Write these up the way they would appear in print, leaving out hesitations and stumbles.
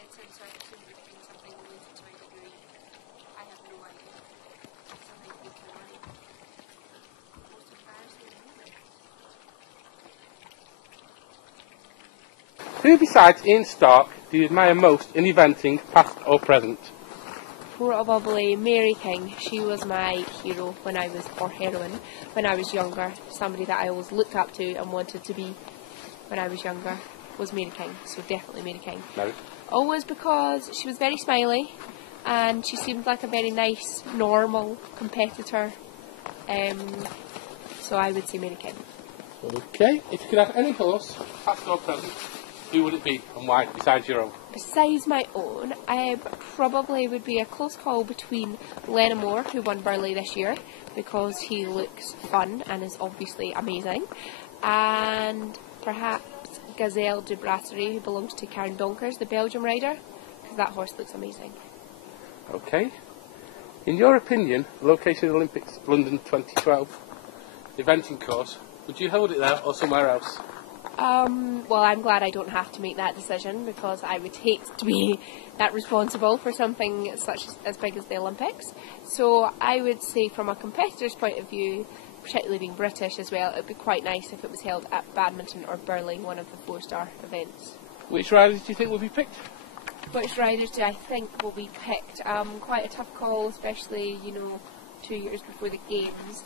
medicine, so I assumed it would have been something related to my degree. I have no idea. Something to keep in mind. Most embarrassing moment. Who besides Ian Stark do you admire most in eventing, past or present? Probably Mary King. She was my hero when I was, or heroine, when I was younger. Somebody that I always looked up to and wanted to be when I was younger was Mary King. So definitely Mary King. No. Always because she was very smiley and she seemed like a very nice, normal competitor. So I would say Mary King. Okay, if you could have any horse, past or present, who would it be and why, besides your own? Besides my own, probably would be a close call between Lenamore, who won Burley this year, because he looks fun and is obviously amazing, and perhaps Gazelle de Brasserie, who belongs to Karen Donkers, the Belgian rider, because that horse looks amazing. Okay. In your opinion, the location of the Olympics London 2012 eventing course, would you hold it there or somewhere else? Well, I'm glad I don't have to make that decision, because I would hate to be that responsible for something such as big as the Olympics. So I would say, from a competitor's point of view, particularly being British as well, it would be quite nice if it was held at Badminton or Burley, one of the 4-star events. Which riders do you think will be picked? Which riders do I think will be picked? Quite a tough call, especially, 2 years before the Games.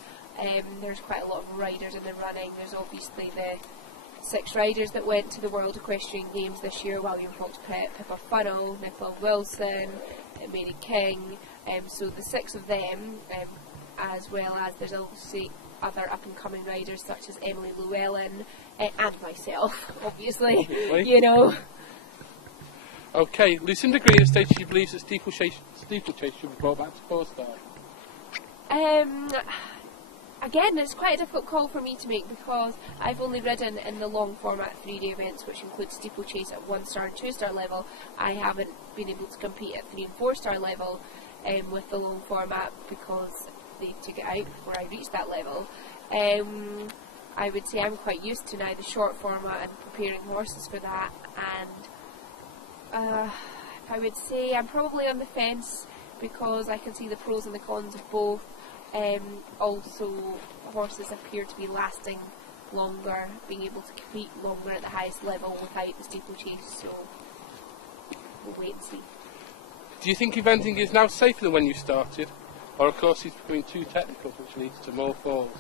There's quite a lot of riders in the running. There's obviously the 6 riders that went to the World Equestrian Games this year: William Fox-Pitt, Pippa Funnell, Nicola Wilson, Mary King. So the 6 of them, as well as there's also other up-and-coming riders such as Emily Llewellyn and myself, obviously. Okay, Lucinda Green has stated she believes that steeplechase should be brought back to 4-star. Again, it's quite a difficult call for me to make, because I've only ridden in the long format 3-day events, which includes steeplechase at 1-star and 2-star level. I haven't been able to compete at 3 and 4-star level with the long format, because they took it out before I reached that level. I would say I'm quite used to now the short format and preparing horses for that, and I would say I'm probably on the fence, because I can see the pros and the cons of both. Also, horses appear to be lasting longer, being able to compete longer at the highest level without the steeplechase, so we'll wait and see. Do you think eventing is now safer than when you started, or of course it's becoming too technical, which leads to more falls?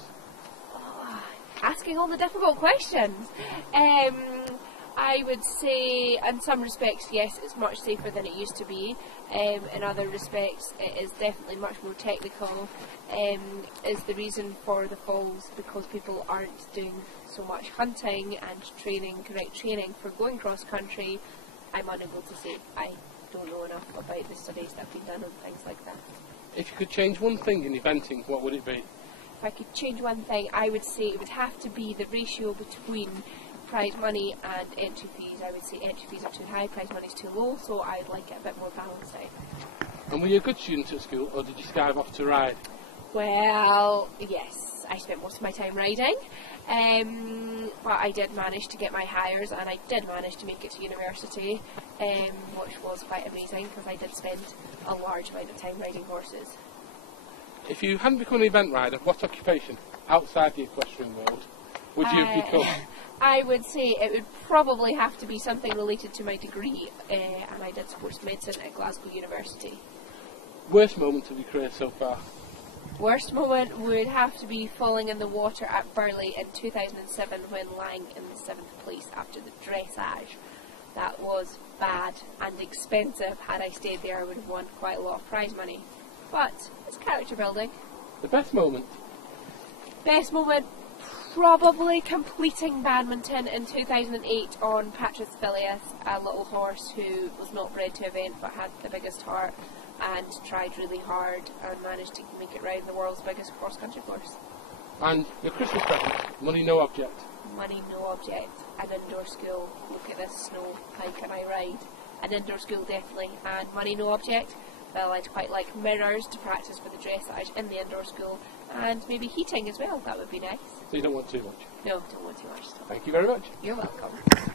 Oh, asking all the difficult questions. I would say, in some respects, yes, it's much safer than it used to be. In other respects, it is definitely much more technical. Is the reason for the falls because people aren't doing so much hunting and correct training for going cross country? I'm unable to say. I don't know enough about the studies that have been done on things like that. If you could change one thing in eventing, what would it be? If I could change one thing, I would say it would have to be the ratio between prize money and entry fees. I would say entry fees are too high, prize money is too low, so I'd like it a bit more balanced out. And were you a good student at school, or did you skive off to ride? Well, yes, I spent most of my time riding, but I did manage to get my hires, and I did manage to make it to university, which was quite amazing, because I did spend a large amount of time riding horses. If you hadn't become an event rider, what occupation, outside the equestrian world, would you have become? I would say it would probably have to be something related to my degree, and I did sports medicine at Glasgow University. Worst moment of your career so far? Worst moment would have to be falling in the water at Burley in 2007 when lying in the 7th place after the dressage. That was bad and expensive. Had I stayed there, I would have won quite a lot of prize money. But it's character building. The best moment? Best moment, probably completing badminton in 2008 on Patras Filius, a little horse who was not bred to event but had the biggest heart and tried really hard and managed to make it round the world's biggest cross-country course. And your Christmas present, money no object? Money no object, an indoor school, look at this snow, how can I ride? An indoor school definitely, and money no object, well, I'd quite like mirrors to practice for the dressage in the indoor school, and maybe heating as well, that would be nice. So you don't want too much? No, don't want too much. Thank you very much. You're welcome.